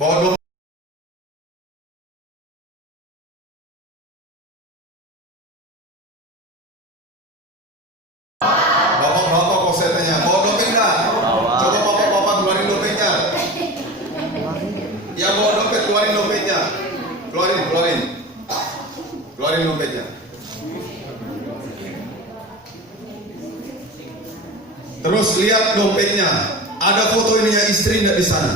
Bawa dompet. Bapak-bapak kok saya tanya, bawa dompet enggak? Coba bapak-bapak keluarin dompetnya. Ya bawa dompet, keluarin dompetnya. Keluarin dompetnya. Terus lihat dompetnya. Ada foto ininya istri enggak di sana?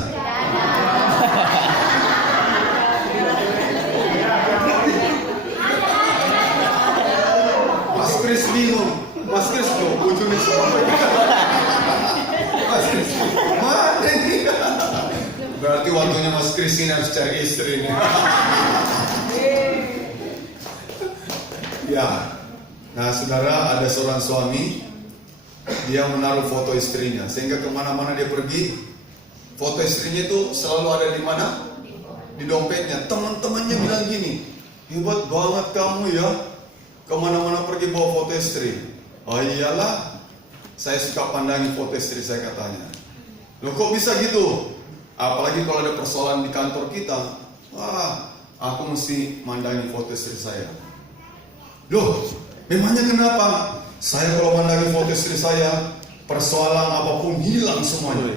Mas Kris bingung. Mas Kris loh, ujungnya semua. Mas Kris, mana ini? Berarti waktunya Mas Kris ini harus cari istri ini. Ya, nah saudara, ada seorang suami, dia menaruh foto istrinya, sehingga kemana-mana dia pergi, foto istrinya itu selalu ada di mana? Di dompetnya. Teman-temannya bilang gini, hebat banget kamu ya, kemana-mana pergi bawa foto istri. Oh iyalah, saya suka pandangi foto istri saya, katanya. Loh kok bisa gitu? Apalagi kalau ada persoalan di kantor kita, wah, aku mesti mandangi foto istri saya. Loh, memangnya kenapa? Saya kalau mandangi foto istri saya, persoalan apapun hilang semuanya.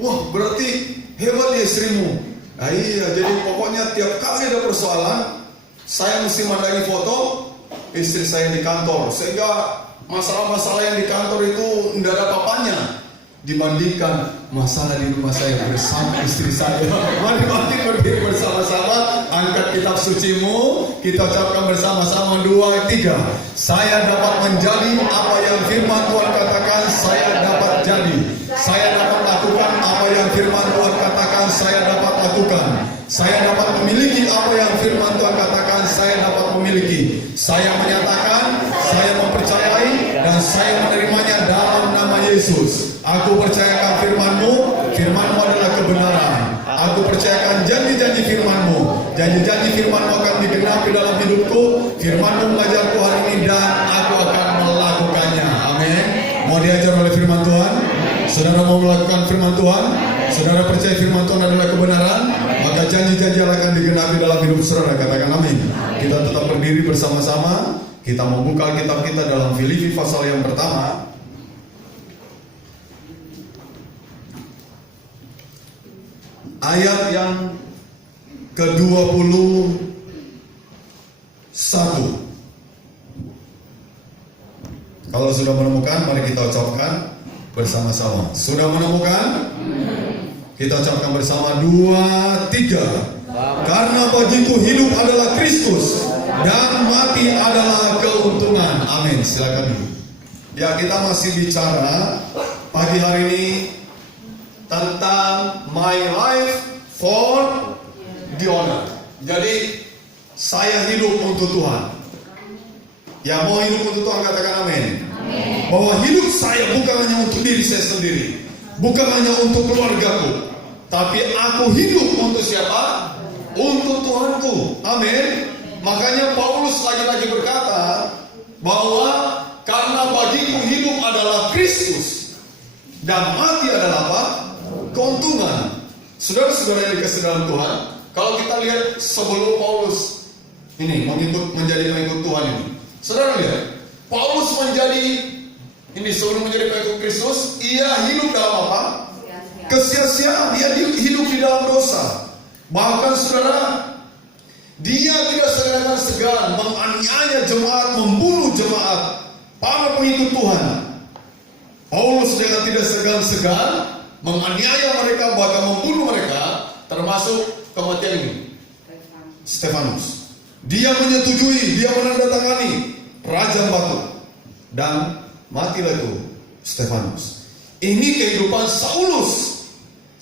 Wah, berarti hebat ya istrimu. Nah, iya, jadi pokoknya tiap kali ada persoalan, saya mesti mandangi foto istri saya di kantor, sehingga masalah-masalah yang di kantor itu tidak ada apa-apanya dibandingkan masalah di rumah saya bersama istri saya. Mari berdiri bersama-sama, angkat kitab sucimu, kita ucapkan bersama-sama 2, 3. Saya dapat menjadi apa yang firman Tuhan katakan saya dapat jadi. Saya dapat lakukan apa yang firman Tuhan katakan saya dapat lakukan. Saya dapat memiliki apa yang firman Tuhan katakan saya dapat memiliki. Saya menyatakan, saya mempercayai, dan saya menerimanya dalam nama Yesus. Aku percayakan firman-Mu, firman-Mu adalah kebenaran. Aku percayakan janji-janji firman-Mu. Janji-janji firman-Mu akan digenapi dalam hidupku. Firman-Mu mengajarku hari ini dan aku akan melakukannya. Amin. Mau diajar oleh firman Tuhan? Saudara mau melakukan firman Tuhan? Saudara percaya firman Tuhan adalah kebenaran? Maka janji-janji akan digenapi dalam hidup saudara. Katakan amin. Kita tetap berdiri bersama-sama. Kita membuka kitab kita dalam Filipi pasal yang pertama. Ayat yang ke-21. Kalau sudah menemukan, mari kita ucapkan bersama-sama. Sudah menemukan? Kita ucapkan bersama 2, 3. Karena bagiku hidup adalah Kristus dan mati adalah keuntungan. Amin. Silakan dulu. Ya, kita masih bicara pagi hari ini tentang my life for the honor. Jadi saya hidup untuk Tuhan. Yang mau hidup untuk Tuhan katakan amin. Amin. Bahwa hidup saya bukan hanya untuk diri saya sendiri, bukan hanya untuk keluargaku, tapi aku hidup untuk siapa? Untuk Tuhanku. Amin. Makanya Paulus lagi-lagi berkata bahwa karena bagiku hidup adalah Kristus dan mati adalah apa? Keuntungan. Saudara-saudara yang dikasih dalam Tuhan, kalau kita lihat sebelum Paulus ini menjadi pengikut Tuhan ini, saudara lihat, Paulus sebelum menjadi pengikut Kristus, ia hidup dalam apa? Kesia-siaan. Dia hidup di dalam dosa. Bahkan saudara, dia tidak segan-segan menganiaya jemaat, membunuh jemaat, para pengikut Tuhan. Paulus dengan tidak segan-segan menganiaya mereka, bahkan membunuh mereka, termasuk kematian ini Stefanus. Dia menyetujui, dia menandatangani rajam batu, dan matilah itu Stefanus. Ini kehidupan Saulus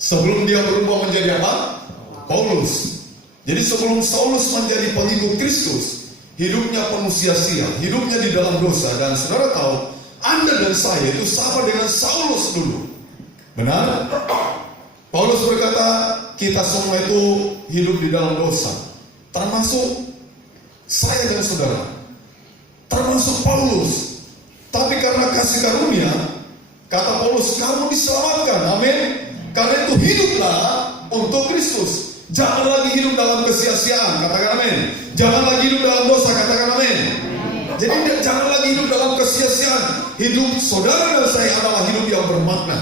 sebelum dia berubah menjadi apa? Paulus. Jadi sebelum Saulus menjadi pengikut Kristus, hidupnya penuh sia-sia, hidupnya di dalam dosa. Dan saudara tahu, Anda dan saya itu sama dengan Saulus dulu. Benar? Paulus berkata, kita semua itu hidup di dalam dosa, termasuk saya dan saudara, termasuk Paulus. Tapi karena kasih karunia, kata Paulus, kamu diselamatkan. Amin. Karena itu hiduplah untuk Kristus. Jangan lagi hidup dalam kesia-siaan, katakan amin. Jangan lagi hidup dalam dosa, katakan amin. Jadi jangan lagi hidup dalam kesia-siaan. Hidup saudara dan saya adalah hidup yang bermakna.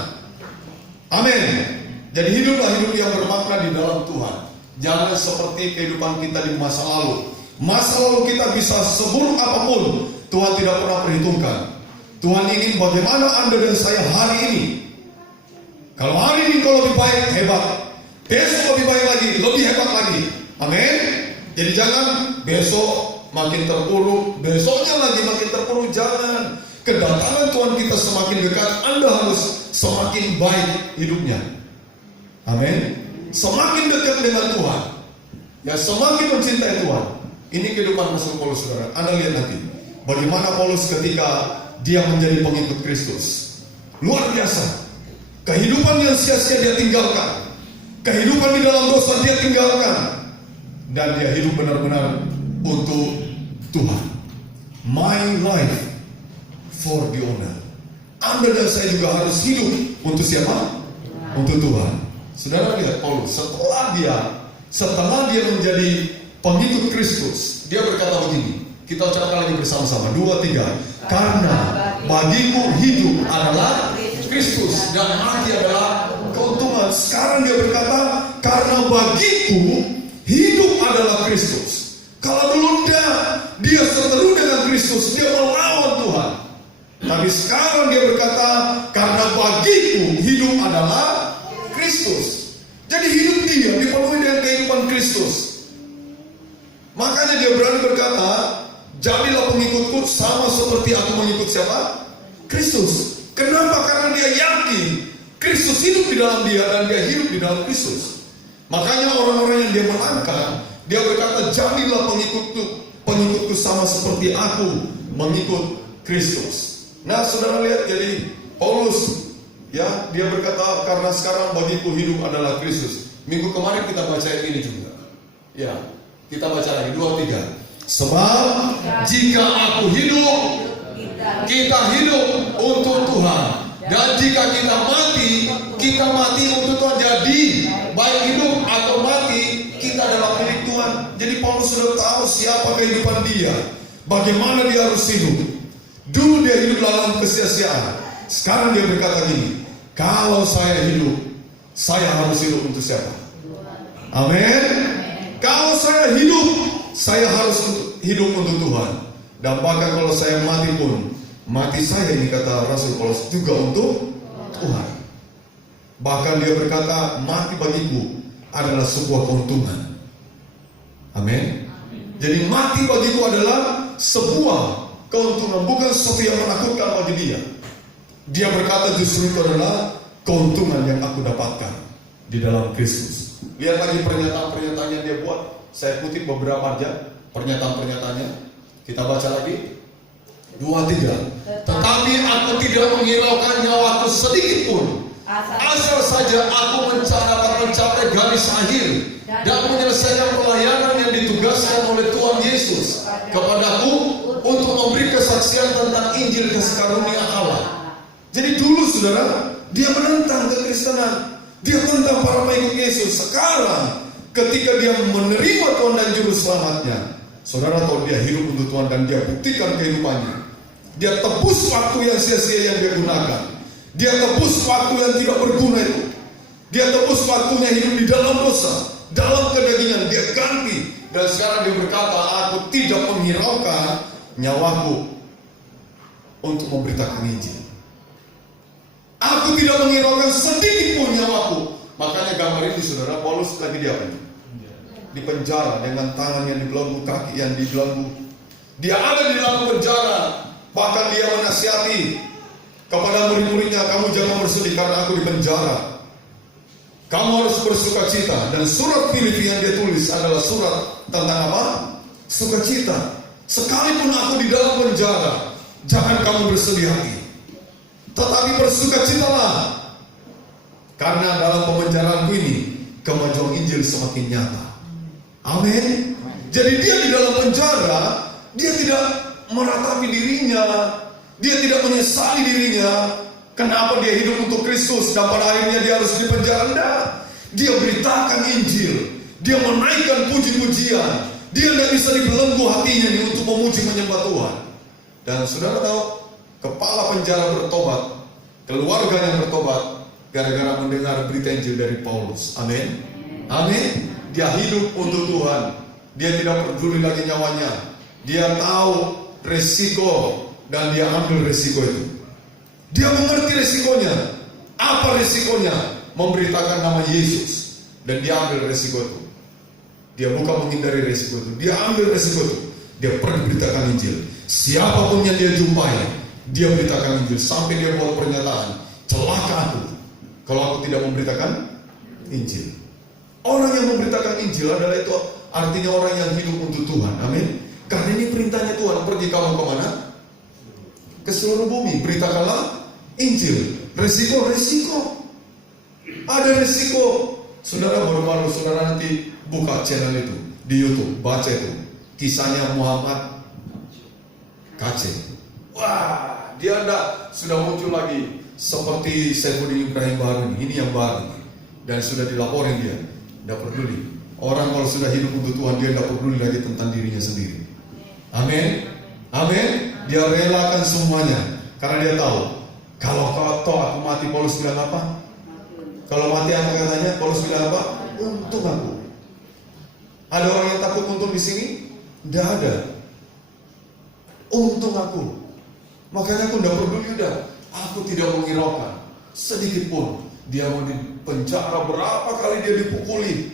Amin. Jadi hiduplah hidup yang bermakna di dalam Tuhan. Jangan seperti kehidupan kita di masa lalu. Masa lalu kita bisa seburuk apapun, Tuhan tidak pernah perhitungkan. Tuhan ingin bagaimana Anda dan saya hari ini. Kalau hari ini kau lebih baik, hebat. Besok lebih baik lagi, lebih hebat lagi. Amin. Jadi jangan besok makin terpuruk, besoknya lagi makin terpuruk. Jangan. Kedatangan Tuhan kita semakin dekat, Anda harus semakin baik hidupnya. Amin. Semakin dekat dengan Tuhan, ya semakin mencintai Tuhan. Ini kehidupan Rasul Paulus, saudara. Anda lihat nanti bagaimana Paulus ketika dia menjadi pengikut Kristus. Luar biasa. Kehidupan yang sia-sia dia tinggalkan. Kehidupan di dalam dosa dia tinggalkan. Dan dia hidup benar-benar untuk Tuhan. My life for the honor. Anda dan saya juga harus hidup untuk siapa? Untuk Tuhan. Saudara lihat Paulus, setelah dia menjadi pengikut Kristus, dia berkata begini. Kita ucapkan lagi bersama-sama, 2, 3. Karena bagiku hidup adalah Kristus dan mati adalah keuntungan. Sekarang dia berkata, karena bagiku hidup adalah Kristus. Kalau dulu dia seteru dengan Kristus, dia melawan Tuhan. Tapi sekarang dia berkata, karena bagiku hidup adalah Kristus. Jadi hidup dia dipenuhi dengan kehidupan Kristus. Makanya dia berani berkata, jadilah pengikutku sama seperti aku mengikut siapa? Kristus. Kenapa? Karena dia yakin Kristus hidup di dalam dia dan dia hidup di dalam Kristus. Makanya orang-orang yang dia menangkan, dia berkata, jadilah pengikutku sama seperti aku mengikut Kristus. Nah, saudara lihat, jadi Paulus, ya, dia berkata, karena sekarang bagiku hidup adalah Kristus. Minggu kemarin kita baca ini juga. Ya, kita baca lagi 2, 3. Sebab jika aku hidup, kita hidup untuk Tuhan. Dan jika kita mati untuk Tuhan. Jadi baik hidup atau mati, kita adalah milik Tuhan. Jadi Paulus sudah tahu siapa kehidupan dia, bagaimana dia harus hidup. Dulu dia hidup dalam kesia-siaan. Sekarang dia berkata gini, kalau saya hidup, saya harus hidup untuk siapa? Amin. Kalau saya hidup, saya harus hidup untuk Tuhan. Dan bahkan kalau saya mati pun, mati saya, ini kata Rasul Paulus, juga untuk Tuhan. Bahkan dia berkata, mati bagiku adalah sebuah keuntungan. Amin. Jadi mati bagiku adalah sebuah keuntungan, bukan sesuatu yang menakutkan bagi dia. Dia berkata justru itu adalah keuntungan yang aku dapatkan di dalam Kristus. Lihat lagi pernyataan-pernyataan yang dia buat. Saya kutip beberapa aja pernyataan-pernyataannya. Kita baca lagi 2, 3. Tetapi aku tidak menghiraukan nyawaku sedikit pun, asal saja aku mencapai garis akhir dan menyelesaikan pelayanan yang ditugaskan oleh Tuhan Yesus kepadaku untuk memberi kesaksian tentang Injil kasih karunia Allah. Jadi dulu saudara, dia menentang kekristenan, dia menentang para pengikut Yesus. Sekarang ketika dia menerima Tuhan dan Juru Selamatnya, saudara tahu dia hidup untuk Tuhan dan dia buktikan kehidupannya. Dia tebus waktu yang sia-sia yang dia gunakan. Dia tebus waktu yang tidak berguna itu. Dia tebus waktunya hidup di dalam dosa, dalam kedagingan. Dia ganti. Dan sekarang dia berkata, aku tidak menghiraukan nyawaku untuk memberitakan Injil. Aku tidak menghiraukan sedikit pun nyawaku. Makanya gambar ini saudara, Paulus lagi di apa? Di penjara dengan tangan yang dibelenggu, kaki yang dibelenggu. Dia ada di dalam penjara. Bahkan dia menasihati kepada murid-muridnya, kamu jangan bersedih karena aku di penjara. Kamu harus bersuka cita. Dan surat Filipi yang dia tulis adalah surat tentang apa? Sukacita. Sekalipun aku di dalam penjara, jangan kamu bersedih hati, tetapi bersukacitalah. Karena dalam pemenjaraanku ini, kemajuan Injil semakin nyata. Amin. Jadi dia di dalam penjara, dia tidak meratapi dirinya, dia tidak menyesali dirinya. Kenapa dia hidup untuk Kristus dan pada akhirnya dia harus di penjara? Enggak. Dia beritakan Injil. Dia menaikkan puji-pujian. Dia tidak bisa dibelenggu hatinya nih untuk memuji menyembah Tuhan. Dan saudara tahu, kepala penjara bertobat, keluarganya bertobat gara-gara mendengar berita Injil dari Paulus. Amin. Amin. Dia hidup untuk Tuhan. Dia tidak peduli lagi nyawanya. Dia tahu resiko dan dia ambil resiko itu. Dia mengerti resikonya. Apa resikonya? Memberitakan nama Yesus. Dan dia ambil resiko itu. Dia bukan menghindari resiko itu. Dia ambil resiko itu. Dia pergi beritakan Injil. Siapapun yang dia jumpai, dia beritakan Injil. Sampai dia buat pernyataan, celaka aku kalau aku tidak memberitakan Injil. Orang yang memberitakan Injil adalah itu artinya orang yang hidup untuk Tuhan. Amin. Karena ini perintahnya Tuhan. Pergi kamu kemana? Ke seluruh bumi. Beritakanlah Injil. Resiko. Ada resiko. Saudara baru-baru saudara nanti buka channel itu di YouTube, baca itu kisahnya Muhammad Kaceng. Wah, dia sudah muncul lagi seperti Saifuddin Ibrahim baru ini yang baru dan sudah dilaporin dia. Tidak peduli. Orang kalau sudah hidup untuk Tuhan dia tidak peduli lagi tentang dirinya sendiri. Amin. Amin. Dia relakan semuanya karena dia tahu kalau aku mati, Paulus bilang apa? Kalau mati apa katanya? Paulus bilang apa? Untung aku. Ada orang yang takut untung di sini? Tidak ada. Untung aku. Makanya aku tidak peduli udah. Aku tidak menghiraukan sedikit pun. Dia mau di penjara berapa kali dia dipukuli,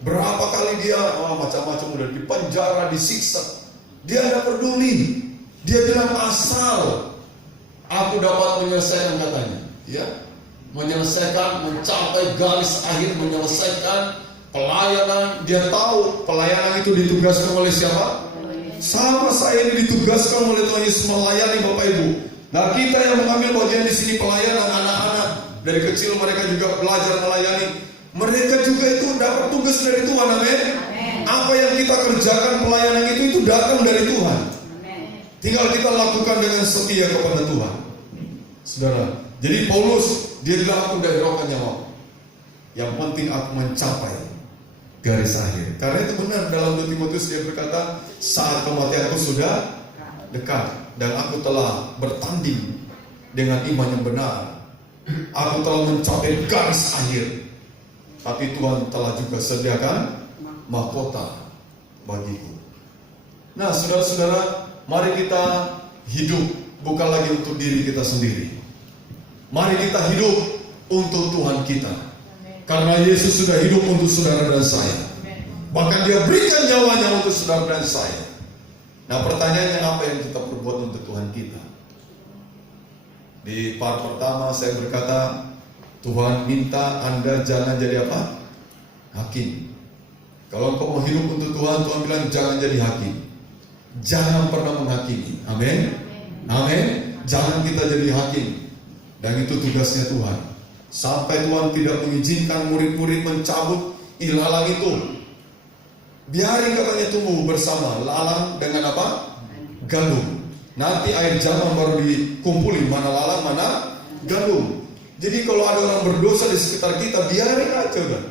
berapa kali dia macam-macam udah di penjara, disiksa. Dia tidak peduli. Dia bilang asal aku dapat menyelesaikan katanya, ya, menyelesaikan, mencapai garis akhir, menyelesaikan pelayanan. Dia tahu pelayanan itu ditugaskan oleh siapa? Sama saya ini ditugaskan oleh Tuhan Yesus melayani Bapak Ibu. Nah kita yang mengambil bagian di sini pelayanan anak-anak dari kecil mereka juga belajar melayani. Mereka juga itu dapat tugas dari Tuhan. Amin. Apa yang kita kerjakan pelayanan itu datang dari Tuhan. Tinggal kita lakukan dengan setia kepada Tuhan. Saudara, jadi Paulus dia bilang aku udah hiraukan nyawa. Yang penting aku mencapai garis akhir. Karena itu benar dalam 2 Timotius dia berkata, saat kematianku sudah dekat dan aku telah bertanding dengan iman yang benar. Aku telah mencapai garis akhir. Tapi Tuhan telah juga sediakan mahkota bagiku. Nah, saudara-saudara, mari kita hidup bukan lagi untuk diri kita sendiri. Mari kita hidup untuk Tuhan kita. Karena Yesus sudah hidup untuk saudara dan saya. Bahkan dia berikan nyawanya untuk saudara dan saya. Nah pertanyaannya apa yang kita perbuat untuk Tuhan kita? Di part pertama saya berkata, Tuhan minta Anda jangan jadi apa? Hakim. Kalau engkau mau hidup untuk Tuhan, Tuhan bilang jangan jadi hakim. Jangan pernah menghakimi. Amin. Amin. Jangan kita jadi hakim. Dan itu tugasnya Tuhan. Sampai Tuhan tidak mengizinkan murid-murid mencabut ilalang itu. Biarin katanya tumbuh bersama lalang dengan apa? Gandum. Nanti air zaman baru dikumpulin, mana lalang, mana gandum. Jadi kalau ada orang berdosa di sekitar kita, biarin aja kan.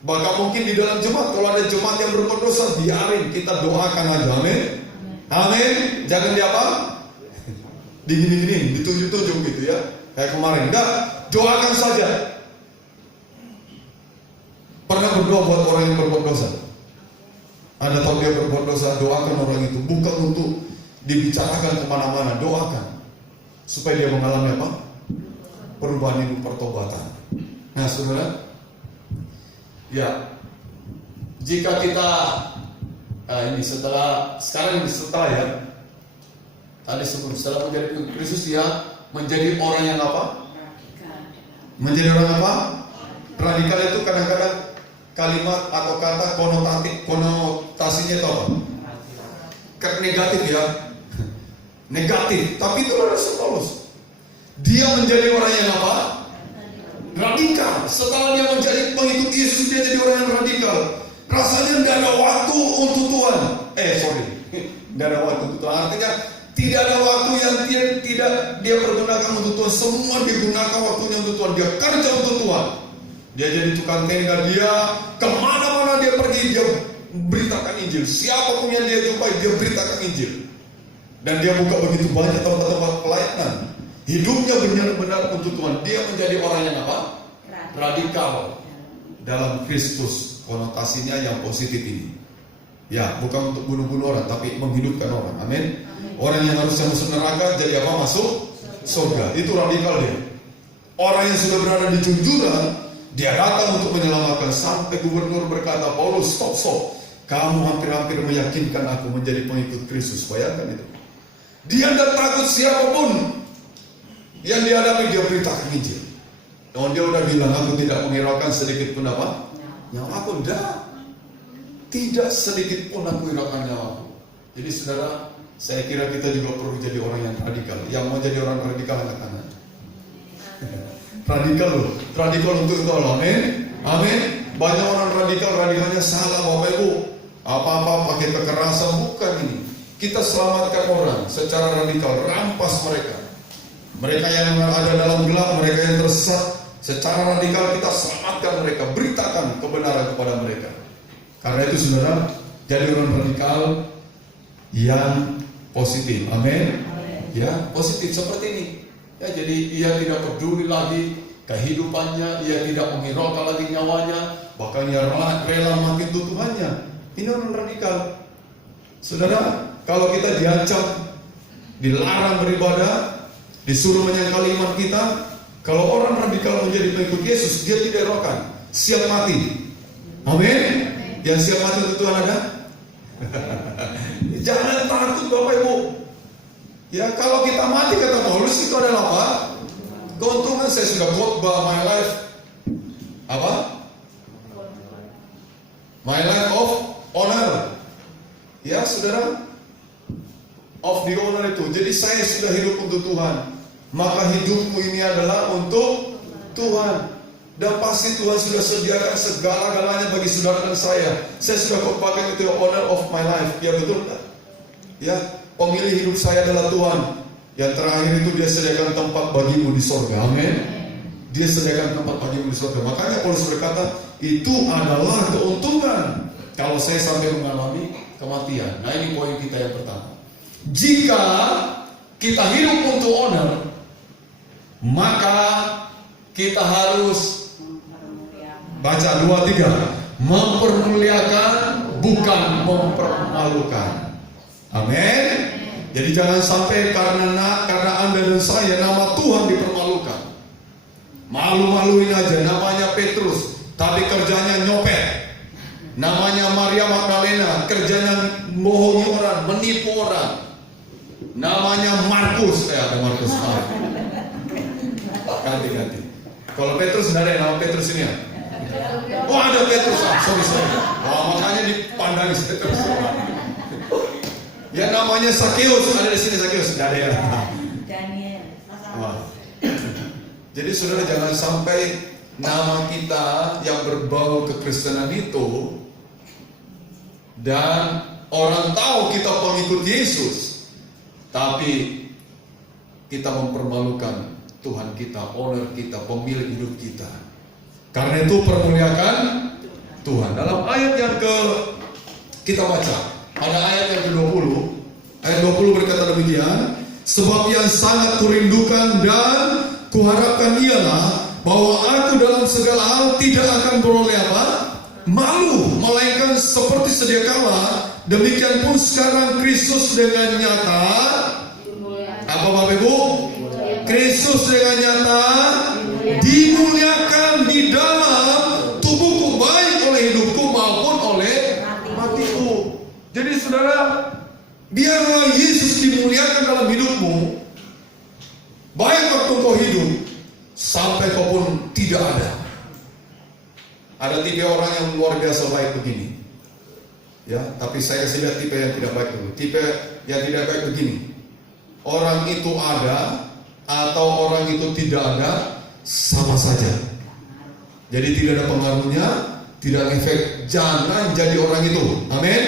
Bahkan mungkin di dalam jemaat, kalau ada jemaat yang berbuat dosa, biarin, kita doakan aja. Amin. Amin. Jangan di apa? Digini-gini, ditunjuk-tunjuk gitu ya. Kayak kemarin. Enggak, doakan saja. Pernah berdoa buat orang yang berbuat dosa? Ada tahu dia berbuat dosa, doakan orang itu. Bukan untuk dibicarakan kemana-mana, doakan. Supaya dia mengalami apa? Perubahan hidup, pertobatan. Nah saudara, ya, jika kita ini setelah ya, tadi sebelum setelah menjadi Kristus ya, menjadi orang yang apa? Menjadi orang apa? Radikal itu kadang-kadang kalimat atau kata konotasinya itu apa? Negatif ya, negatif. Tapi itu adalah Paulus. Dia menjadi orang yang apa? Radikal. Setelah dia menjadi pengikut Yesus, dia jadi orang yang radikal. Rasanya tidak ada waktu untuk Tuhan. Tidak ada waktu untuk Tuhan. Artinya tidak ada waktu yang tidak dia pergunakan untuk Tuhan. Semua digunakan waktunya untuk Tuhan. Dia kerja untuk Tuhan. Dia jadi tukang tenda, dia kemana-mana dia pergi, dia beritakan Injil. Siapapun yang dia jumpai, dia beritakan Injil. Dan dia buka begitu banyak tempat-tempat pelayanan. Hidupnya benar-benar untuk Tuhan. Dia menjadi orang yang apa? Radikal dalam Kristus. Konotasinya yang positif ini. Ya, bukan untuk bunuh-bunuh orang, tapi menghidupkan orang. Amin. Orang yang harusnya masuk neraka jadi apa? Masuk surga. Itu radikal dia. Orang yang sudah berada di junjungan, dia datang untuk menyelamatkan. Sampai gubernur berkata, Paulus, stop. Kamu hampir-hampir meyakinkan aku menjadi pengikut Kristus. Bayangkan itu. Dia tidak takut siapapun yang dihadapi, dia beritakan Injil. Dan dia udah bilang, aku tidak menghiraukan sedikit pun apa? Nyawa aku tidak sedikit pun aku hiraukan nyawaku. Jadi saudara, saya kira kita juga perlu jadi orang yang radikal. Yang mau jadi orang radikal angkat tangan. Radikal untuk itu. Amin. Banyak orang radikalnya salah Bapak Ibu. Apa-apa pakai kekerasan, bukan ini. Kita selamatkan orang secara radikal, rampas mereka. Mereka yang ada dalam gelap, mereka yang tersesat, secara radikal kita selamatkan mereka, beritakan kebenaran kepada mereka. Karena itu saudara, jadi orang radikal yang positif. Amin. Ya, positif seperti ini. Ya, jadi ia tidak peduli lagi kehidupannya, ia tidak menghiraukan lagi nyawanya, bahkan ia rela mati untuk Tuhannya. Ini orang radikal. Saudara, kalau kita diancam, dilarang beribadah, disuruh menyangkal iman kita, kalau orang radikal menjadi pengikut Yesus, dia tidak hiraukan, siap mati. Amin. Yang siap mati untuk Tuhan ada? Jangan takut Bapak Ibu. Ya, kalau kita mati kata Paulus itu adalah apa? Keuntungan. Saya sudah khotbah my life apa? My life of honor. Ya, saudara, of the honor itu. Jadi saya sudah hidup untuk Tuhan. Maka hidupmu ini adalah untuk Tuhan. Dan pasti Tuhan sudah sediakan segala-galanya bagi saudara dan saya. Saya sudah khotbahkan itu honor of my life. Ya betul tak? Ya, pemilih hidup saya adalah Tuhan. Yang terakhir itu dia sediakan tempat bagimu di sorga. Amin. Dia sediakan tempat bagimu di sorga. Makanya Paulus berkata, itu adalah keuntungan kalau saya sampai mengalami kematian. Nah, ini poin kita yang pertama. Jika kita hidup untuk honor, maka kita harus baca 2-3, mempermuliakan bukan mempermalukan. Amin. Jadi jangan sampai karena Anda dan saya nama Tuhan dipermalukan. Malu-maluin aja. Namanya Petrus, tapi kerjanya nyopet. Namanya Maria Magdalena, kerjanya bohongi orang, menipu orang. Namanya Markus, ada Markus. Ganti. Kalau Petrus tidak ada nama Petrus ini ya. Oh ada Petrus, sorry. Wah, makanya dipandang Petrus. Ya namanya Sakeus, ada di sini Sakeus, tidak ada ya. Daniel. Jadi saudara jangan sampai nama kita yang berbau kekristenan itu dan orang tahu kita pengikut Yesus, tapi kita mempermalukan Tuhan kita, honor kita, pemilik hidup kita. Karena itu permuliakan Tuhan. Dalam ayat yang kita baca, pada ayat yang ke-20, ayat 20 berkata demikian, sebab yang sangat kurindukan dan kuharapkan ialah bahwa aku dalam segala hal tidak akan beroleh apa? Malu, melainkan seperti sedia kala, demikian pun sekarang Kristus dengan nyata, apa Bapak Ibu? Kristus dengan nyata dimuliakan di dalam tubuhku, baik oleh hidupku maupun oleh matiku. Jadi saudara, biarlah Yesus dimuliakan dalam hidupmu, baik waktu kau hidup sampai kau pun tidak ada. Ada tipe orang yang luar biasa baik begini, ya. Tapi saya lihat tipe yang tidak baik dulu. Tipe yang tidak baik begini, orang itu ada atau orang itu tidak ada, sama saja. Jadi tidak ada pengaruhnya, tidak efek. Jangan jadi orang itu. Amin.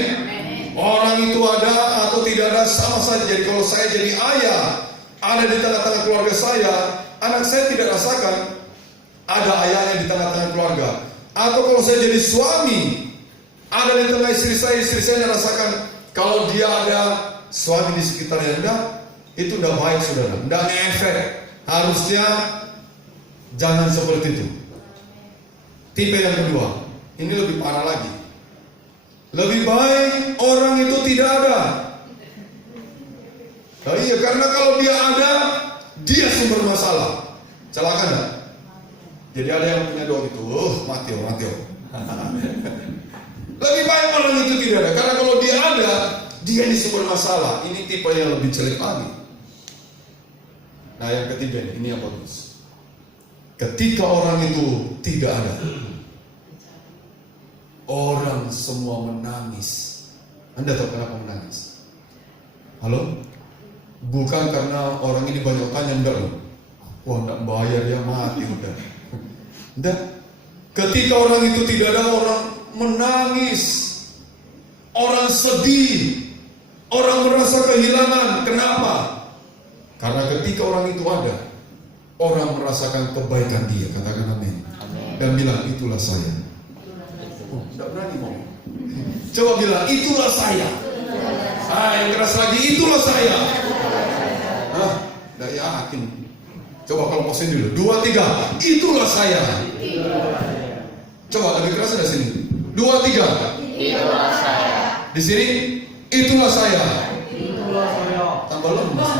Orang itu ada atau tidak ada, sama saja. Jadi kalau saya jadi ayah, ada di tengah-tengah keluarga saya, anak saya tidak rasakan, ada ayahnya di tengah-tengah keluarga. Atau kalau saya jadi suami, ada di tengah istri saya rasakan kalau dia ada suami di sekitarnya, enggak, itu udah baik saudara, enggak ngefek. Harusnya jangan seperti itu. Tipe yang kedua, ini lebih parah lagi. Lebih baik orang itu tidak ada. Nah, iya, karena kalau dia ada, dia sumber masalah. Celaka enggak? Jadi ada yang punya doa gitu, mati. Lebih baik orang itu tidak ada, karena kalau dia ada, dia ini sumber masalah. Ini tipe yang lebih jelek lagi. Nah, yang ketiga ini yang bagus. Ketika orang itu tidak ada, orang semua menangis. Anda tahu kenapa menangis? Halo? Bukan karena orang ini banyak tanya, enggak loh. Wah, enggak bayar ya, mati udah. Enggak. Ketika orang itu tidak ada, orang menangis, orang sedih, orang merasa kehilangan. Kenapa? Karena ketika orang itu ada, orang merasakan kebaikan dia. Katakan amin. Dan bilang, itulah saya. Tidak berani ngomong. Coba bilang, itulah saya. Yang keras lagi, itulah saya. Tidak yakin. Coba kalau posin dulu. 2, 3, itulah saya. Coba lebih keras dari sini. 2, 3, itulah saya. Di sini, itulah saya. Itulah saya. Tambah lemas.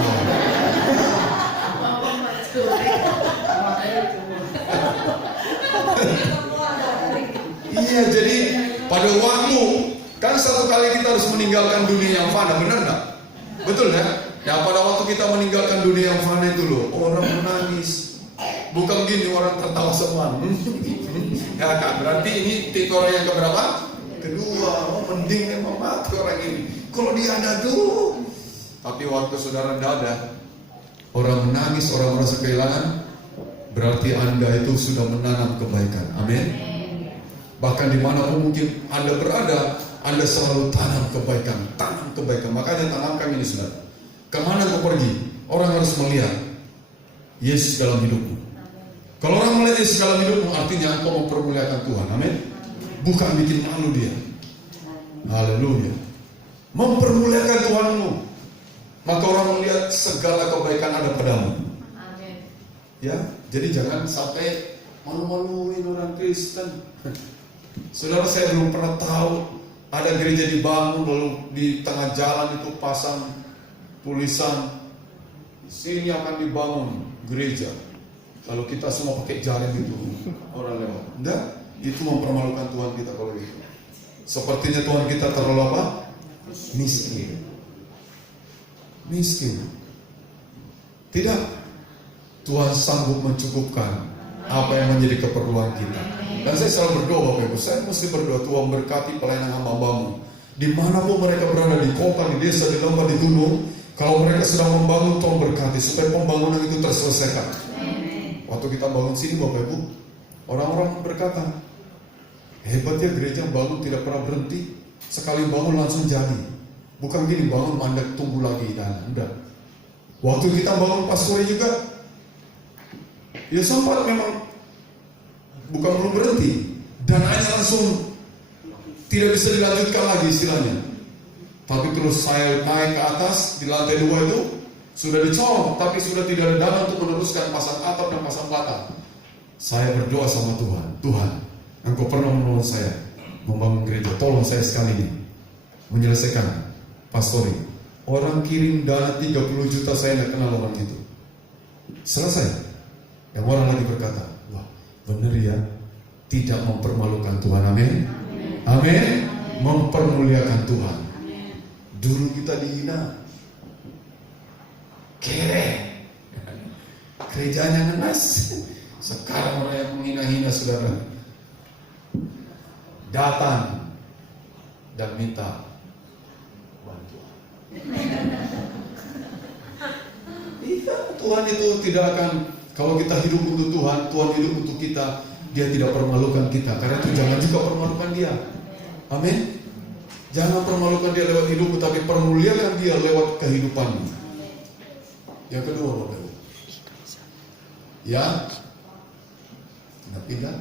Iya, jadi pada waktu kan satu kali kita harus meninggalkan dunia yang fana, benar nggak? Betul ya? Ya, pada waktu kita meninggalkan dunia yang fana itu loh, orang menangis. Bukan gini, orang tertawa semua. Ya kan, berarti ini tipe orang yang keberapa? Kedua. Oh, mending memang mati orang ini. Kalau dia ada tuh. Tapi waktu saudara tidak ada, orang menangis, orang merasa kehilangan, berarti Anda itu sudah menanam kebaikan. Amin. Bahkan dimanapun mungkin Anda berada, Anda selalu tanam kebaikan. Makanya tanamkan ini saudara. Kemana kau pergi? Orang harus melihat Yesus dalam hidupmu. Kalau orang melihat Yesus dalam hidupmu, artinya engkau mempermuliakan Tuhan. Amin. Bukan bikin malu dia. Haleluya. Mempermuliakan Tuhanmu, maka orang melihat segala kebaikan ada padamu. Amin. Ya, jadi jangan sampai malu-maluin orang Kristen. Saudara, saya belum pernah tahu ada gereja dibangun lalu di tengah jalan itu pasang tulisan sini akan dibangun gereja. Lalu kita semua pakai jalan itu orang lewat. Enggak, itu mempermalukan Tuhan kita kalau itu. Sepertinya Tuhan kita terlalu apa? Miskin. Tidak. Tuhan sanggup mencukupkan apa yang menjadi keperluan kita. Dan saya selalu berdoa Bapak Ibu, saya mesti berdoa Tuhan berkati pelayanan hamba-Mu. Dimanapun mereka berada, di kota, di desa, di lembah, di gunung, kalau mereka sedang membangun, Tuhan berkati supaya pembangunan itu terselesaikan. Waktu kita bangun sini Bapak Ibu, orang-orang berkata, hebat ya gereja bangun tidak pernah berhenti, sekali bangun langsung jadi. Bukan gini bangun mandek tunggu lagi dan enggak. Waktu kita bangun pas sore juga, ya sempat memang bukan belum berhenti dan hanya langsung tidak bisa dilanjutkan lagi istilahnya. Tapi terus saya naik ke atas di lantai 2 itu sudah dicolong, tapi sudah tidak ada dana untuk meneruskan pasang atap dan pasang bata. Saya berdoa sama Tuhan, Tuhan, Engkau pernah menolong saya membangun gereja, tolong saya sekali ini menyelesaikan pastori. Orang kirim dana 30 juta, saya tidak kenal orang itu. Selesai. Yang orang lagi berkata, wah benar ya, tidak mempermalukan Tuhan. Amin. Amin. Mempermuliakan Tuhan. Dulu kita dihina, kere, gerejanya ngenas. Sekarang orang yang menghina-hina saudara datang dan minta bantuan. Iya, Tuhan itu tidak akan, kalau kita hidup untuk Tuhan, Tuhan hidup untuk kita, Dia tidak permalukan kita. Karena itu jangan juga permalukan Dia. Amin. Jangan permalukan Dia lewat hidupmu, tapi permuliakan Dia lewat kehidupanmu. Yang kedua, Bapak Ibu, ya, Nggak pindah.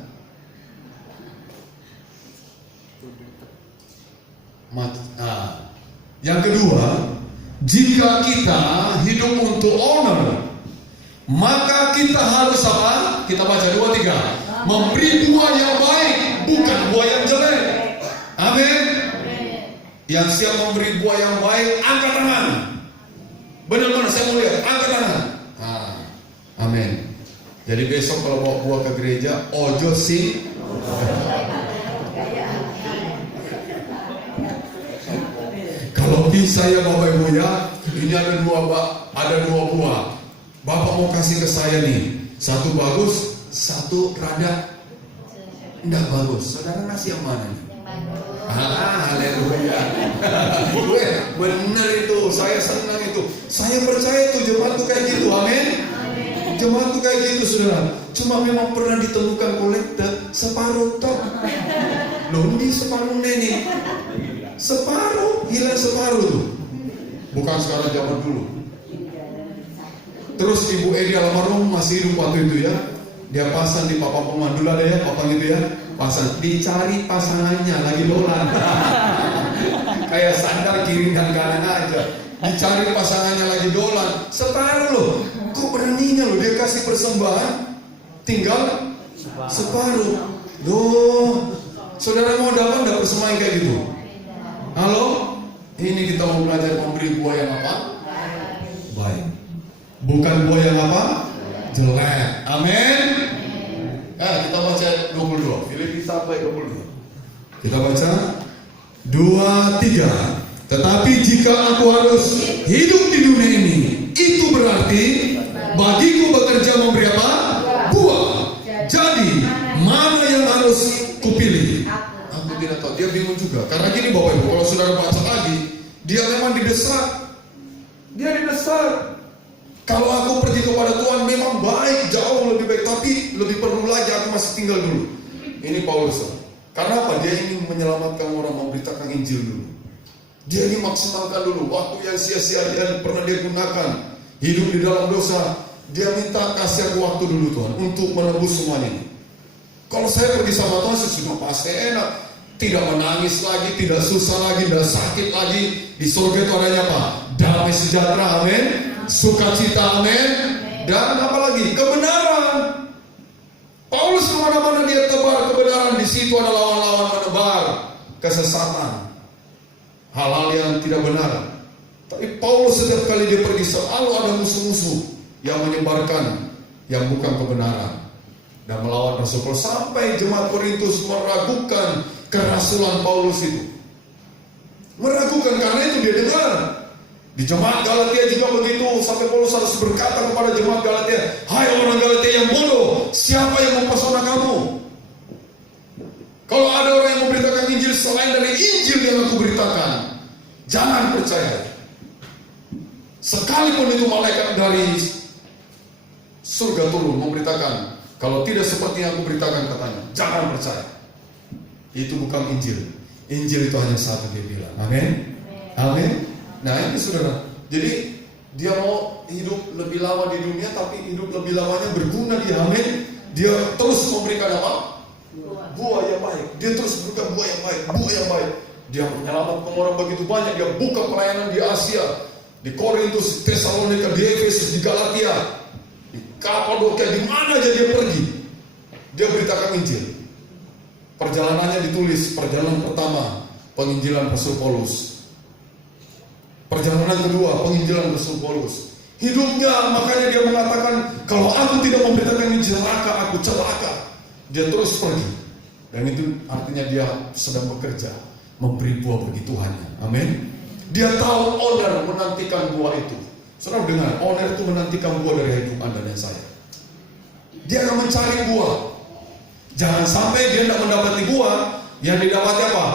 Yang kedua, jika kita hidup untuk honor, maka kita harus apa? Kita baca 2, 3. Memberi buah yang baik, bukan buah yang jelek. Amin. Yang siap memberi buah yang baik, angkat tangan. Benar-benar saya mau lihat, angkat tangan. Amin. Jadi besok kalau bawa buah ke gereja, ojo sih. Kalau bisa ya Bapak Ibu ya, ini ada dua buah. Bapak mau kasih ke saya nih, satu bagus, satu rada enggak bagus. Saudara ngasih yang mana nih? Haleluya. Benar itu, saya senang itu. Saya percaya tuh jemaat tuh kayak gitu, amin. Jemaat tuh kayak gitu, saudara. Cuma memang pernah ditemukan kolektor separuh tok. Loh, ini separuh nih. Separuh, hilang separuh tuh. Bukan sekarang zaman dulu. Terus Ibu Edi almarhum masih hidup waktu itu ya. Dia pasang di papan pemandu ada ya, papan itu ya. Pasang, dicari pasangannya lagi dolan. Kayak sandar kiri dan kanan aja. Dicari pasangannya lagi dolan. Separuh loh. Kok beraninya loh dia kasih persembahan tinggal separuh. Loh, saudara mau dapat enggak persembahan kayak gitu? Halo? Ini kita mau belajar memberi buah yang apa? Baik. Bukan buah yang apa? Jelek. Amin. Kita baca 22. Filipi sampai 22. Kita baca 2, 3. Tetapi jika aku harus hidup di dunia ini, itu berarti bagiku bekerja memberi apa? Buah. Jadi mana yang harus kupilih? Aku tidak tahu. Dia bingung juga. Karena gini Bapak Ibu, kalau saudara baca lagi, dia memang didesak. Dia didesak. Kalau aku pergi kepada Tuhan memang baik, jauh lebih baik, tapi lebih perlu lagi aku masih tinggal dulu. Ini Paulus. Karena apa? Dia ingin menyelamatkan orang, memberitakan Injil dulu. Dia ingin maksimalkan dulu waktu yang sia-sia yang pernah dia gunakan hidup di dalam dosa. Dia minta kasih aku waktu dulu Tuhan untuk menebus semuanya ini. Kalau saya pergi sama Tuhan sudah pasti enak, tidak menangis lagi, tidak susah lagi, tidak sakit lagi. Di surga itu adanya apa? Damai sejahtera, amin. Sukacita, amin. Dan apa lagi? Kebenaran. Paulus kemana-mana dia tebar kebenaran. Di situ ada lawan-lawan menebar kesesatan, hal-hal yang tidak benar. Tapi Paulus setiap kali dia pergi selalu ada musuh-musuh yang menyebarkan yang bukan kebenaran dan melawan Rasul Paulus, sampai jemaat Korintus meragukan kerasulan Paulus itu. Meragukan karena itu dia dengar. Di jemaat Galatia juga begitu, sampai Paulus harus berkata kepada jemaat Galatia, hai orang Galatia yang bodoh, siapa yang mempesona kamu? Kalau ada orang yang memberitakan Injil selain dari Injil yang aku beritakan, jangan percaya. Sekalipun itu malaikat dari surga turun memberitakan, kalau tidak seperti yang aku beritakan katanya, jangan percaya. Itu bukan Injil. Injil itu hanya satu, dia bilang. Amin. Amin. Nah ini saudara, jadi dia mau hidup lebih lama di dunia, tapi hidup lebih lamanya berguna dia, amin. Dia terus memberikan apa? Buah yang baik. Dia terus memberikan buah yang baik, buah yang baik. Dia menyelamatkan orang begitu banyak. Dia buka pelayanan di Asia, di Korintus, Tesalonika, di Efesus, di Galatia, di Kapadokia, di mana aja dia pergi, dia beritakan Injil. Perjalanannya ditulis, perjalanan pertama, penginjilan Rasul Paulus. Perjalanan kedua, penginjilan Rasul Paulus. Hidupnya, makanya dia mengatakan, kalau aku tidak memberitakan ini celaka, aku celaka. Dia terus pergi. Dan itu artinya dia sedang bekerja, memberi buah bagi Tuhannya. Amin. Dia tahu owner menantikan buah itu. Saudara dengar, owner itu menantikan buah dari hidup Anda dan saya. Dia akan mencari buah. Jangan sampai dia tidak mendapati buah, yang didapati apa?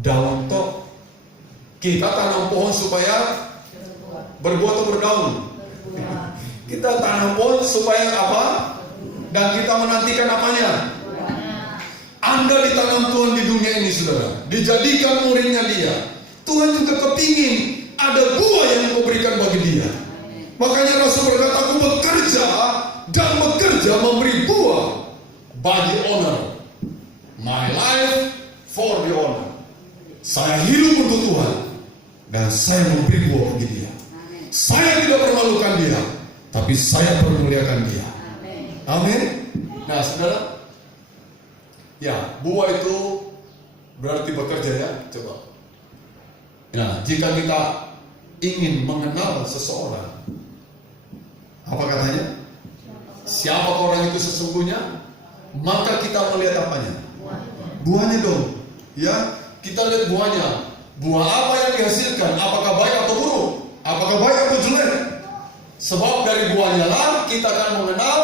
Daun tok. Kita tanam pohon supaya berbuah atau berdaun. Kita tanam pohon supaya apa? Dan kita menantikan apanya? Anda ditanam Tuhan di dunia ini, saudara. Dijadikan muridnya dia. Tuhan juga kepingin ada buah yang kau berikan bagi dia. Makanya Rasul berkata, aku bekerja dan bekerja memberi buah bagi honor. My life for the honor. Saya hidup untuk Tuhan dan saya memberi buah bagi Dia. Saya tidak permalukan Dia, tapi saya permuliakan Dia. Amin. Nah, saudara, ya, buah itu berarti bekerja ya. Coba. Nah, jika kita ingin mengenal seseorang, apa katanya? Siapa orang itu sesungguhnya? Maka kita melihat apanya? Buahnya dong. Ya, kita lihat buahnya. Buah apa yang dihasilkan? Apakah baik atau buruk? Apakah baik atau jelek? Sebab dari buahnya lah kita akan mengenal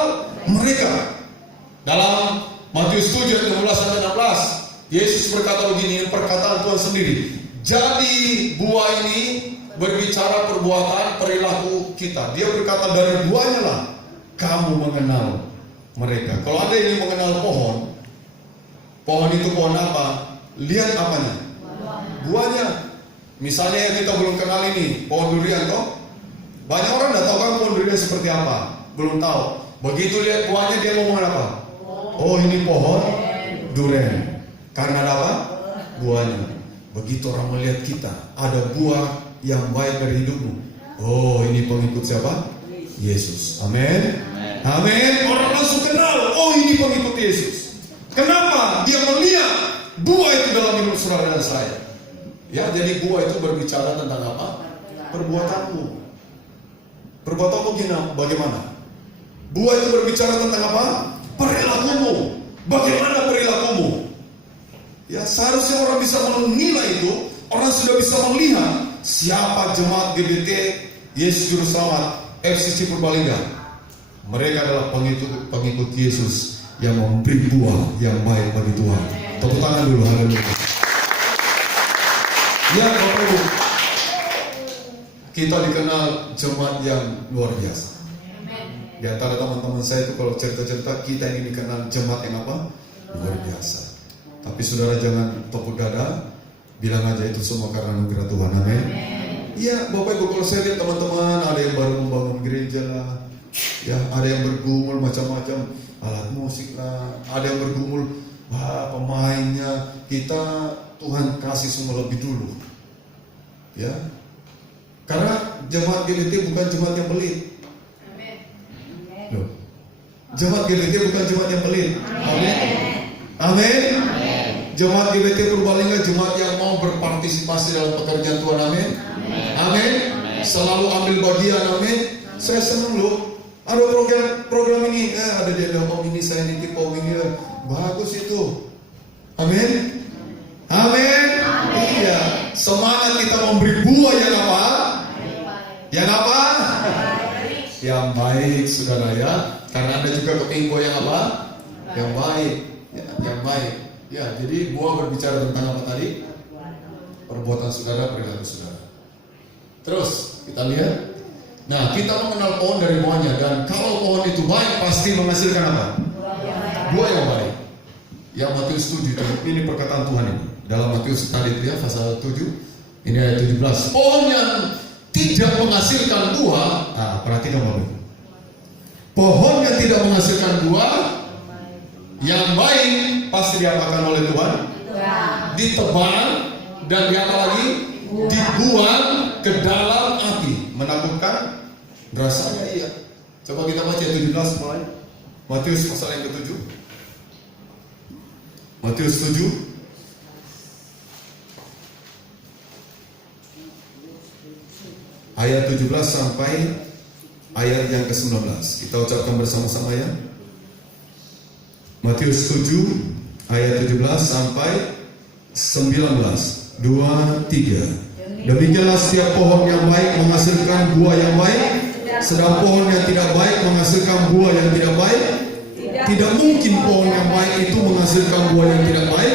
mereka. Dalam Matius 7 ayat 15-16, Yesus berkata begini, ini perkataan Tuhan sendiri. Jadi buah ini berbicara perbuatan, perilaku kita. Dia berkata dari buahnya lah kamu mengenal mereka. Kalau ada yang mengenal pohon itu pohon apa? Lihat apanya? Buahnya. Misalnya yang kita belum kenal ini, pohon durian toh. Banyak orang tidak tahu kan pohon durian seperti apa. Belum tahu. Begitu lihat buahnya dia ngomong apa? Oh, ini pohon durian. Karena ada apa? Buahnya. Begitu orang melihat kita, ada buah yang baik dari hidupmu. Oh, ini pengikut siapa? Yesus. Amin. Amin. Orang langsung kenal. Oh, ini pengikut Yesus. Kenapa? Dia melihat buah itu dalam hidup saudara dan saya. Ya, jadi buah itu berbicara tentang apa? Perbuatanmu. Perbuatanmu bagaimana? Buah itu berbicara tentang apa? Perilakumu. Bagaimana perilakumu? Ya, seharusnya orang bisa menilai itu. Orang sudah bisa melihat siapa jemaat GBT Yesus Juru Selamat FCC Purbalingga. Mereka adalah pengikut Yesus yang memberi buah yang baik bagi Tuhan. Tepuk tangan dulu, haleluya. Ya, Bapak Ibu, kita dikenal jemaat yang luar biasa. Di antara teman-teman saya itu kalau cerita-cerita kita ini dikenal jemaat yang apa? Luar biasa. Tapi saudara jangan tepuk dada, bilang aja itu semua karena anugerah Tuhan. Amin. Iya, Bapak Ibu, kalau saya lihat teman-teman ada yang baru membangun gereja lah, ya ada yang bergumul macam-macam alat musik lah, ada yang bergumul pemainnya. Kita Tuhan kasih semua lebih dulu, ya. Karena jemaat GBT bukan jemaat yang pelit. Loh, jemaat GBT bukan jemaat yang pelit. Amin. Amin. Jemaat GBT Purbalingga jemaat yang mau berpartisipasi dalam pekerjaan Tuhan. Amin. Amin. Selalu ambil bagian. Amin. Saya senang loh. Ada program ini, ada dia dalam ini, saya nitip ini, bagus itu. Amin. Amin. Iya. Semangat kita memberi buah yang apa? Yang apa? Yang baik, saudara ya. Karena Anda juga kepingin buah yang apa? Yang baik. Ya, yang baik. Ya, jadi buah berbicara tentang apa tadi? Perbuatan saudara, perilaku saudara. Terus kita lihat. Nah, kita mengenal pohon dari buahnya. Dan kalau pohon itu baik, pasti menghasilkan apa? Buah yang baik. Yang Matius 7 ini perkataan Tuhan ini. Dalam Matius tadi itu ya, pasal 7. Ini ayat 17. Pohon yang tidak menghasilkan buah. Nah, perhatikan Bapak. Pohon yang tidak menghasilkan buah yang baik pasti diapakan oleh Tuhan? Ditebang dan diapa lagi? Dibuang ke dalam api. Menakutkan? Rasanya iya. Coba kita baca 17 mulai. Matius pasal yang ke-7. Matius 7 ayat 17 sampai ayat yang ke-19. Kita ucapkan bersama-sama ya. Matius 7 ayat 17 sampai 19. 2, 3. Demikianlah setiap pohon yang baik menghasilkan buah yang baik, sedang pohon yang tidak baik menghasilkan buah yang tidak baik. Tidak mungkin pohon yang baik itu menghasilkan buah yang tidak baik,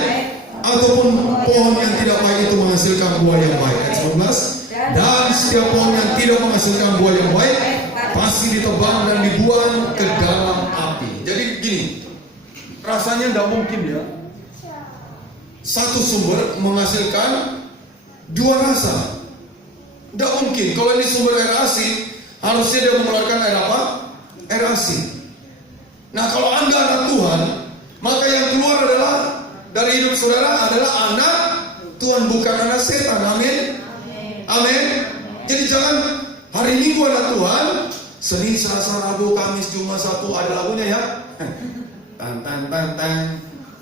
ataupun pohon yang tidak baik itu menghasilkan buah yang baik. Ayat 19. Dan setiap pohon yang tidak menghasilkan buah yang baik pasti ditebang dan dibuang ke dalam api. Jadi gini, rasanya tidak mungkin ya. Satu sumber menghasilkan dua rasa. Tidak mungkin. Kalau ini sumber air asin, harusnya dia mengeluarkan air apa? Air asin. Nah, kalau Anda anak Tuhan, Maka yang keluar adalah dari hidup saudara adalah anak Tuhan, bukan anak setan. Amin. Amin. Jadi jangan hari Minggu anak Tuhan, Senin, Selasa, Rabu, Kamis, Jumat, Sabtu ada lagunya ya. Tan tan tan tan.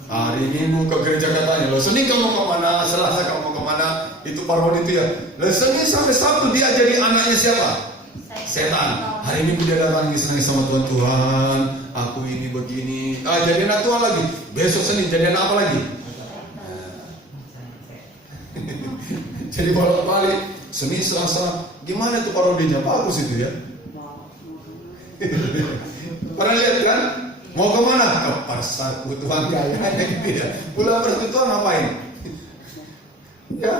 Hari Minggu ke gereja katanya, loh Senin kamu kemana, Selasa kamu kemana, itu parodi itu ya. Loh Senin sampai Sabtu dia jadi anaknya siapa? Setan. Hari Minggu dia datang senang sama Tuhan, Tuhan aku ini begini, jadi anak Tuhan lagi. Besok Senin jadi anak apa lagi? Jadi bolak-balik Senin, Selasa, gimana tuh parodinya? Bagus itu ya. Pernah lihat kan? Mau kemana? Ke pasar Tuhan kaya gitu ya. Pulang Tuhan ngapain? Ya,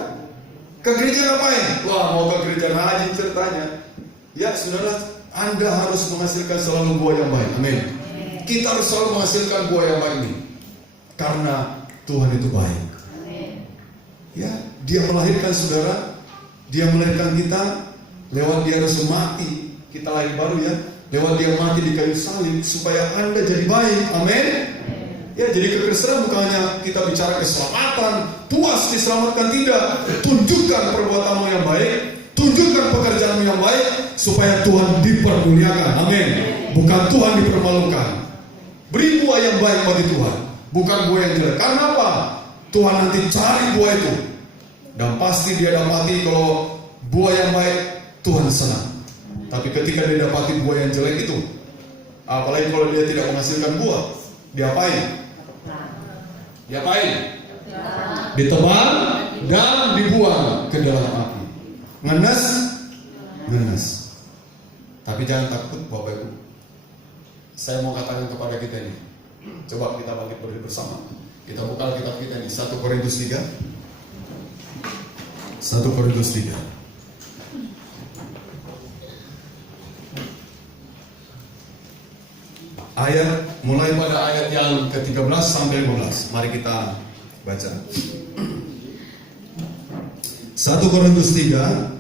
ke gereja ngapain? Wah, mau ke gereja ngaji ceritanya. Ya, saudara, Anda harus menghasilkan selalu buah yang baik. Amin. Kita harus selalu menghasilkan buah yang baik ini, karena Tuhan itu baik. Ya, Dia melahirkan saudara, Dia melahirkan kita, lewat Dia harus mati, kita lahir baru ya. Lewat Dia mati di kayu salib supaya Anda jadi baik. Amin. Ya, jadi kekristenan bukan hanya kita bicara keselamatan, puas diselamatkan, tidak. Tunjukkan perbuatanmu yang baik, tunjukkan pekerjaanmu yang baik supaya Tuhan dipermuliakan. Amin. Bukan Tuhan dipermalukan. Beri buah yang baik bagi Tuhan, bukan buah yang jelek. Karena apa? Tuhan nanti cari buah itu, dan pasti Dia dapati kalau buah yang baik Tuhan senang. Tapi ketika dia dapati buah yang jelek itu, apalagi kalau dia tidak menghasilkan buah, diapain? Diapain? Ditebang dan dibuang ke dalam api. Ngenes, ngenes. Tapi jangan takut Bapak Ibu. Saya mau katakan kepada kita ini, coba kita bangkit berdiri bersama. Kita buka kitab kita ini, 1 Korintus 3. 1 Korintus 3. Ayat, mulai pada ayat yang ke-13 sampai 15. Mari kita baca. 1 Korintus 3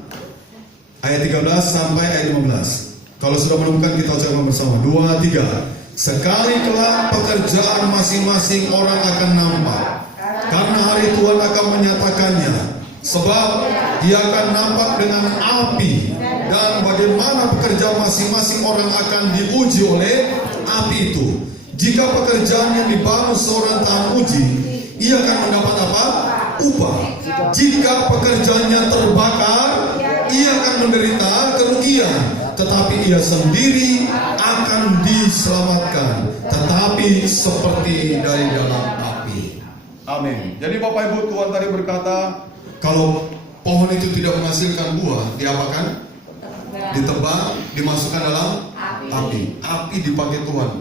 ayat 13 sampai ayat 15. Kalau sudah menemukan kita ucapkan bersama. 2, 3. Sekali kelak pekerjaan masing-masing orang akan nampak, karena hari Tuhan akan menyatakannya. Sebab Dia akan nampak dengan api, dan bagaimana pekerjaan masing-masing orang akan diuji oleh api itu. Jika pekerjaan yang dibangun seorang tahan uji, ia akan mendapat apa? Upah. Jika pekerjaannya terbakar, ia akan menderita kerugian, tetapi ia sendiri akan diselamatkan, tetapi seperti dari dalam api. Amin. Jadi Bapak Ibu, Tuhan tadi berkata, kalau pohon itu tidak menghasilkan buah, diapakan? Ditebang, dimasukkan dalam api. Api dipakai Tuhan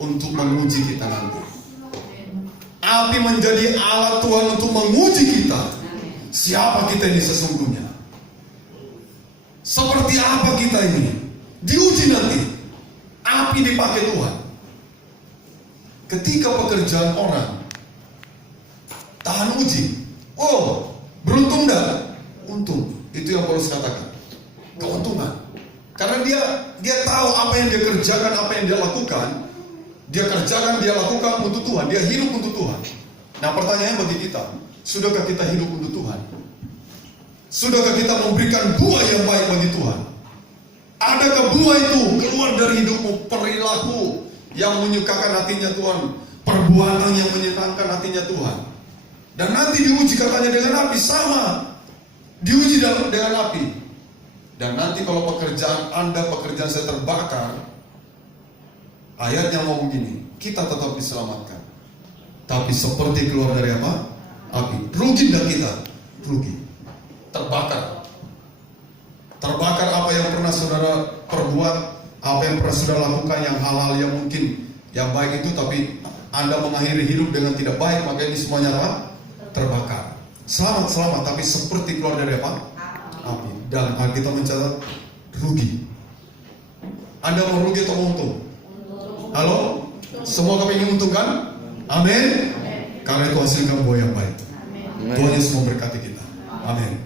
untuk menguji kita nanti. Api menjadi alat Tuhan untuk menguji kita. Siapa kita ini sesungguhnya? Seperti apa kita ini? Diuji nanti. Api dipakai Tuhan. Ketika pekerjaan orang tahan uji, oh, beruntung dah. Untung. Itu yang Paulus katakan. Keuntungan. Karena dia tahu apa yang dia kerjakan, apa yang dia lakukan. Dia kerjakan, dia lakukan untuk Tuhan. Dia hidup untuk Tuhan. Nah, pertanyaan bagi kita, sudahkah kita hidup untuk Tuhan? Sudahkah kita memberikan buah yang baik bagi Tuhan? Adakah buah itu keluar dari hidupmu? Perilaku yang menyukakan hatinya Tuhan, perbuatan yang menyenangkan hatinya Tuhan. Dan nanti diuji katanya dengan api, sama. Diuji dengan api. Dan nanti kalau pekerjaan Anda, pekerjaan saya terbakar, ayatnya mau begini, kita tetap diselamatkan. Tapi seperti keluar dari apa? Api. Rugi dan kita? Rugi. Terbakar. Terbakar apa yang pernah saudara perbuat, apa yang pernah saudara lakukan yang hal-hal yang mungkin yang baik itu, tapi Anda mengakhiri hidup dengan tidak baik, maka ini semuanya apa? Terbakar. Selamat, tapi seperti keluar dari apa? Api. Dan Alkitab mencatat rugi. Anda mau rugi atau mau untung? Halo? Semua kami ingin untung kan? Amin. Karena itu hasilkan buah yang baik. Tuhan Yesus memberkati kita. Amin.